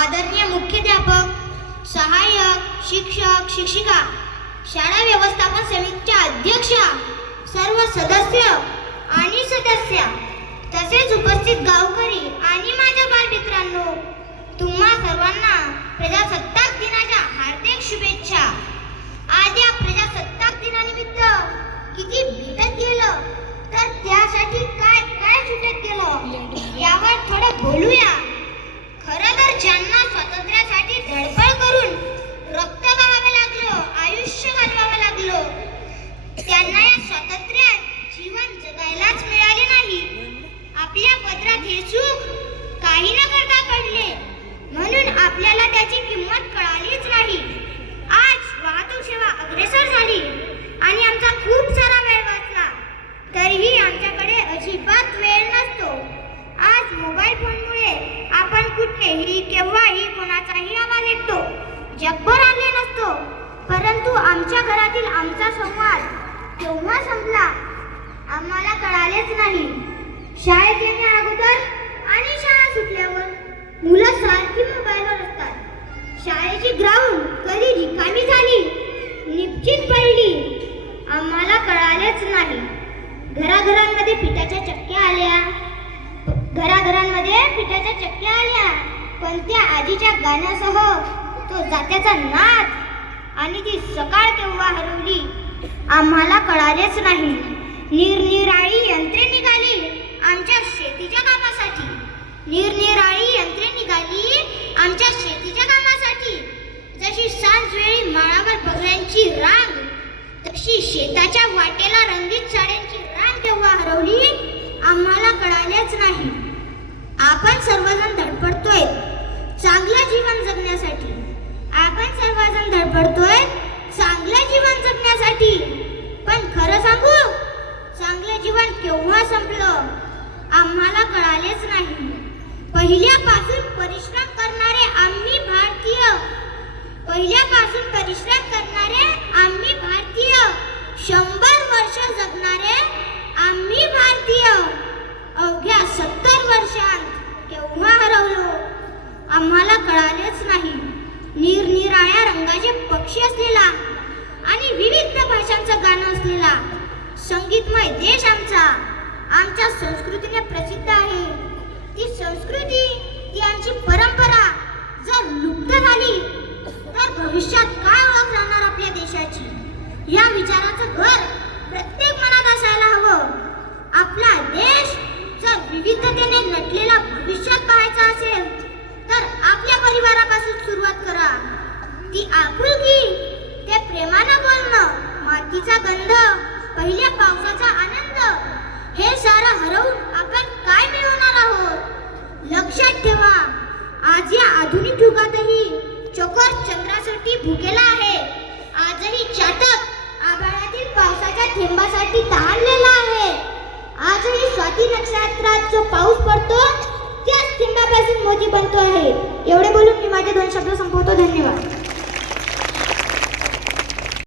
आदरणीय मुख्याध्यापक सहाय्यक शिक्षक शिक्षिका शाळा व्यवस्थापन समितीच्या अध्यक्षा सर्व सदस्य आणि सदस्या तसेच उपस्थित गावकरी आणि माझ्या बालमित्रांनो तुम्हा सर्वांना प्रजासत्ताक दिनाच्या हार्दिक शुभेच्छा. हे काही न करता पडले म्हणून आपल्याला त्याची किंमत कळालीच नाही. आज वाहतूक सेवा अग्रेसर झाली आणि आमचा खूप सारा वेळ वाचला. तरीही आमच्याकडे अजिबात वेळ नसतो. आज मोबाईल फोनमुळे आपण कुठेही केव्हाही कोणाचाही आवाज ऐकतो. जगभर आले नसतो. परंतु आमच्या घरातील आमचा संवाद केव्हा संपला? आम्हाला कळालेच नाही. शाळेत येण्या अगोदर आणि शाळा सुटल्यावर मुलं सारखी मोबाईलवर असतात. शाळेची ग्राउंड कधी रिकामी झाली निश्चित पडली आम्हाला कळालेच नाही. घराघरांमध्ये पिठाच्या चक्क्या आल्या. घराघरांमध्ये पिठाच्या चक्क्या आल्या. पण त्या आजीच्या गाण्यासह तो जात्याचा नाच आणि ती सकाळ केव्हा हरवली आम्हाला कळालेच नाही. निरनिराळी यंत्रे निघाली आमच्या शेतीच्या कामासाठी निरनिराळी यंत्रे निघाली आमच्या शेतीच्या कामासाठी जशी सांज वेळी रांग. तशी शेताच्या वाटेला रंगीत साड्यांची रांग केव्हा हरवली आम्हाला कळालेच नाही. आपण सर्वजण धडपडतोय. चांगलं जीवन जगण्यासाठी. आपण सर्वजण धडपडतोय चांगलं जीवन जगण्यासाठी. पण खरं सांगू चांगलं जीवन केव्हा संपलं आम्हाला कळालेच नाही. पहिल्यापासून कळालेच नाही. निरनिराळ्या रंगाचे पक्षी असलेला आणि विविध भाषांचं गाणं असलेला संगीतमय देश आमचा आमच्या संस्कृतीने प्रसिद्ध आहे. ती संस्कृती ती आमची परंपरा जर लुप्त झाली तर भविष्यात काय ओळख राहणार आपल्या देशाची? या विचाराचं घर प्रत्येक मनात असायला हवं. आपला देश जर विविधतेने नटलेला भविष्यात पाहायचा असेल तर आपल्या परिवारापासून सुरुवात करा. ती आपुलकी ते प्रेमानं बोलणं मातीचा गंध पहिल्या पावसाचा आनंद हे सारं हरवून आपण काय मिळवणार आहोत? लक्षात ठेवा आज या आधुनिक युगातही चकोर चंद्रासाठी भुकेला आहे. आजही चाटक आभाळातील पावसाच्या थेंबासाठी तहानलेला आहे. आजही स्वाती नक्षत्रात जो पाऊस पडतो त्याच थेंबापासून मोती बनतो आहे. एवढे बोलून मी माझे दोन शब्द संपवतो. धन्यवाद.